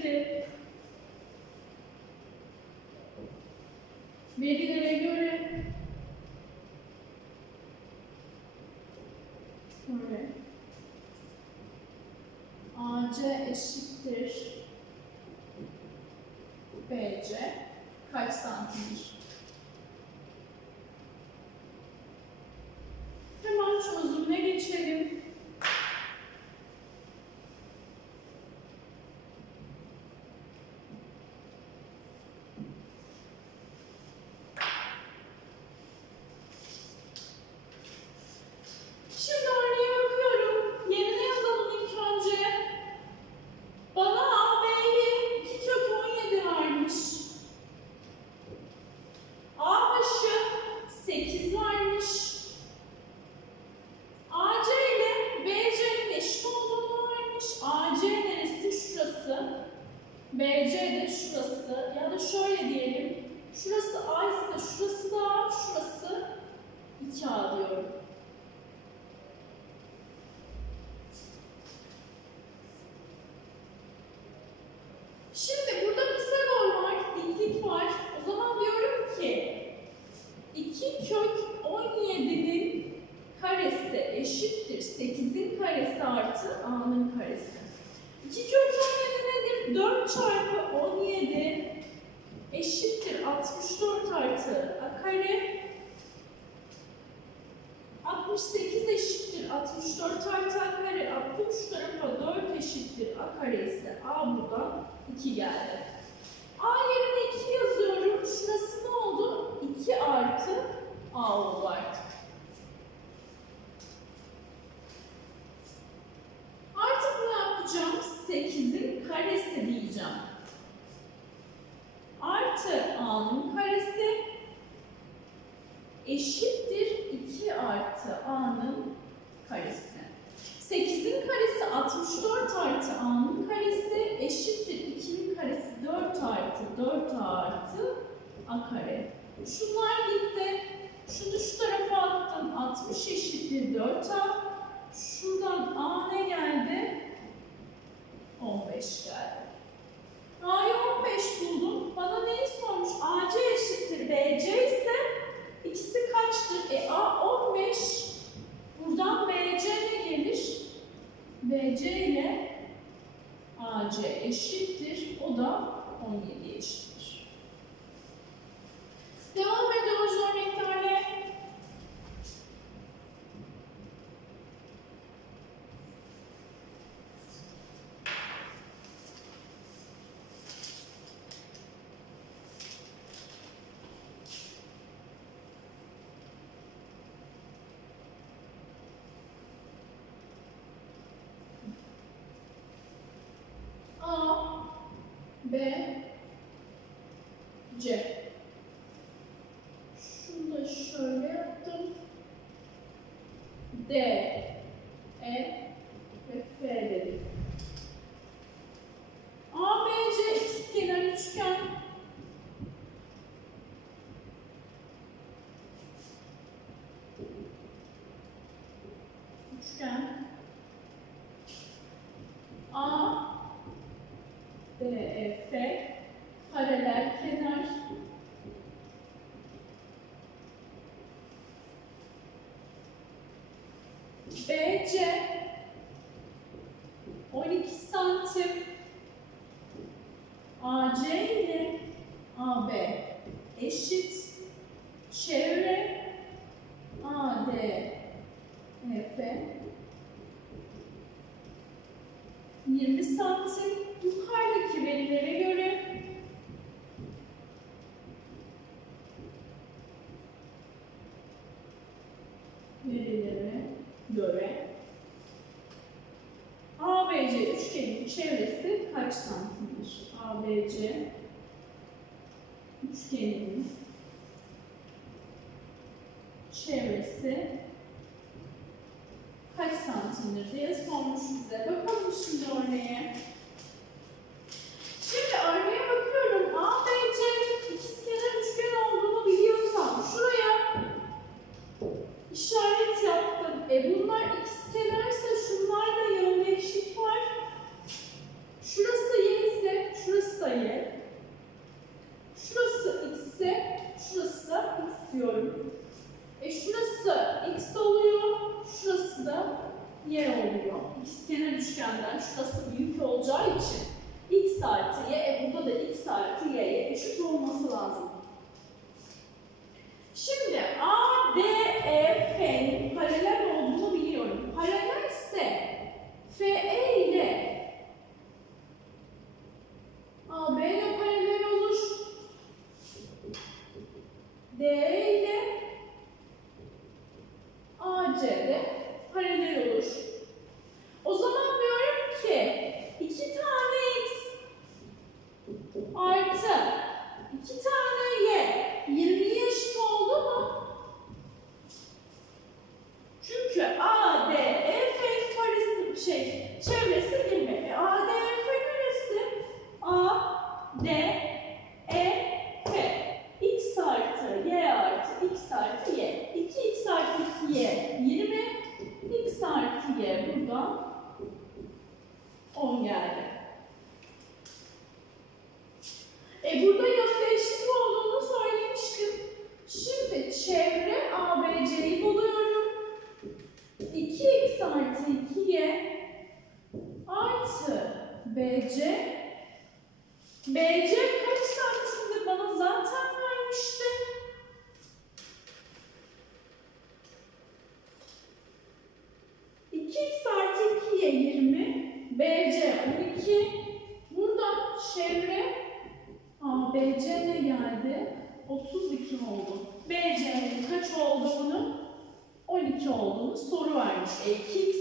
eşitleri verilere göre Böyle. AC eşittir BC kaç santimdir? Hemen çözümüne geçelim. Şimdi örneğe bakıyorum. Yerine yazalım ilk önce. Bana AB'yi 2 kök 17 vermiş. A başı 8 vermiş. AC ile BC'nin eşit olduğunu vermiş. AC neresi? Şurası. BC de şurası. Ya da şöyle diyelim. Şurası A ise şurası da A, şurası 2A diyorum. Şimdi burada Pisagor var, diklik var. O zaman diyorum ki 2 kök 17'nin karesi eşittir 8'in karesi a'nın karesi. 2 kök 17 nedir? 4 çarpı 17 eşittir 64 artı a kare. 68 eşittir 64 artı a kare. Attım şu tarafa 4 eşittir a kare ise a buradan 2 geldi. A yerine 2 yazıyorum. Şurası ne oldu? 2 artı A oldu. Artık ne yapacağım? 8'in karesi diyeceğim. Artı A'nın karesi eşittir 2 artı A'nın karesi. 8'in karesi 64 artı A'nın karesi eşittir 2'nin karesi 4 artı 4A artı A kare. Şunlar gitti. Şunu şu tarafa attım. 60 eşittir 4A. Şuradan A ne geldi? 15 geldi. A'yı 15 buldum. Bana neyi sormuş? AC eşittir Then de, eh, e, F, paralel, kenar göre ABC üçgenin çevresi kaç santimdir? ABC üçgeninin çevresi kaç santimdir diye sormuş bize. Bakalım şimdi örneğe. artı y, e burada da x artı y'ye eşit olması lazım. 2x artı 2y artı bc. bc kaç santimdir bana zaten vermişti. x artı 2'ye 20, bc 12. Buradan çevre, aa, bc ne geldi? 32 oldu. bc'nin kaç oldu olduğunu ülke olduğunu soru vermiş. E, 2x